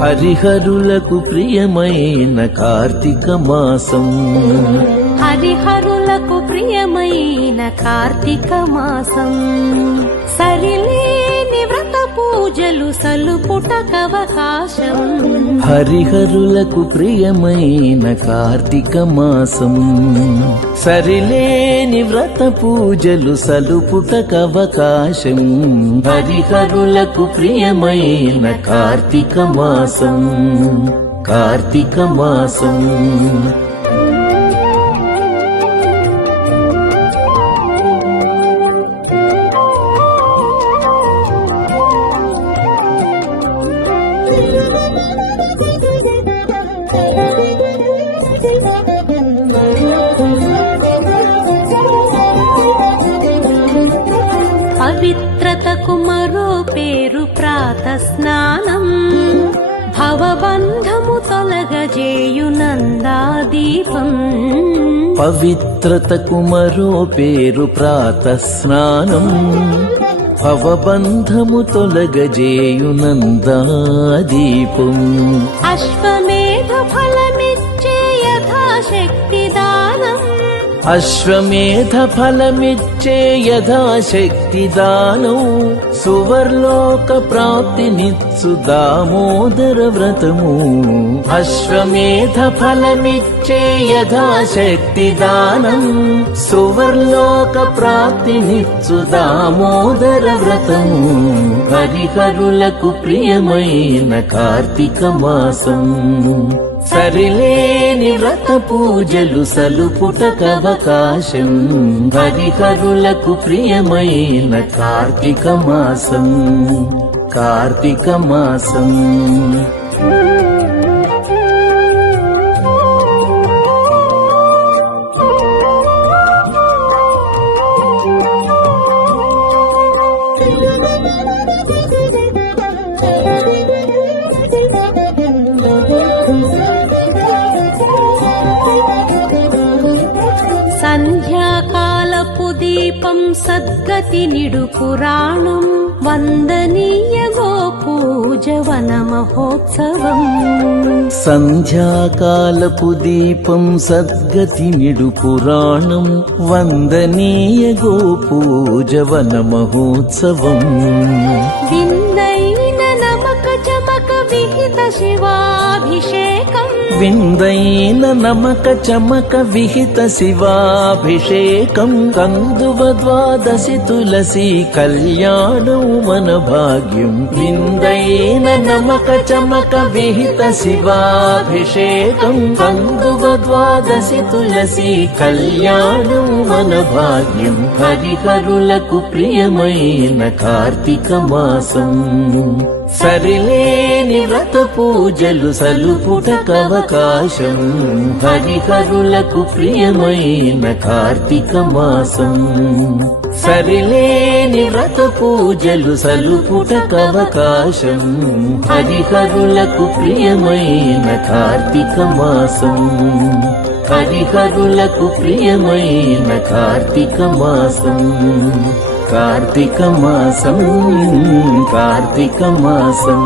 హరిహరులకు ప్రియమైన కార్తీక మాసం, హరిహరులకు ప్రియమైన కార్తీక మాసం, సరిలేని వ్రత పూజలు సలుపుటకవకాశం. హరిహరులకు ప్రియమైన కార్తీక మాసం, సరిలేని వ్రత పూజలు సలుపుటకవకాశం. హరిహరులకు ప్రియమైన కార్తీక మాసం, కార్తీక మాసం. పవిత్రతకు మరో పేరు ప్రాత స్నానం, భవబంధము తొలగజేయు నందాదీపం. పవిత్రతకు మరో పేరు ప్రాత స్నానం, భవబంధము తొలగజేయు నందాదీపం. అశ్వమేధ ఫలమిచ్చే యథాశక్తి దానం, అశ్వమేధ ఫలమిచ్చే యథాశక్తి దానం. సువర్లోక ప్రాప్తినిచ్చు దామోదర వ్రతము. అశ్వమేధ ఫలమిచ్చే యథాశక్తి దానం, సువర్లోక ప్రాప్తినిచ్చు దామోదర వ్రతము. హరిహరులకు ప్రియమైన కార్తీక మాసం, సరిలేని వ్రత పూజలు సలుపుటకవకాశం. హరిహరులకు ప్రియమైన కార్తీక మాసం, కార్తీక మాసం. సంధ్యాకాలపు దీపం సద్గతి నిడు పురాణం, వందనీయ గోపూజవన మహోత్సవం. సంధ్యాకాలపు దీపం సద్గతి నిడు పురాణం, వందనీయ గోపూజవన మహోత్సవం. విందైన నమక చమక విహిత శివాభిషేకం, విందైన నమక చమక విహిత శివాభిషేకం. కందువ ద్వాదశి తులసి కళ్యాణం మన భాగ్యం. విందైన నమక చమక విహిత శివాభిషేకం. కందువ ద్వాదశి తులసి కళ్యాణం మన భాగ్యం. హరిహరులకు ప్రియమైన కార్తీక మాసం, సరిలేని వ్రత పూజలు సలుపుటకవకాశం. హరిహరులకు ప్రియమైన కార్తీక మాసం, సరిలేని వ్రత పూజలు సలుపుటకవకాశం. హరిహరులకు ప్రియమైన కార్తీక మాసం, హరిహరులకు ప్రియమైన కార్తీక మాసం, కార్తీక మాసం, కార్తీక మాసం.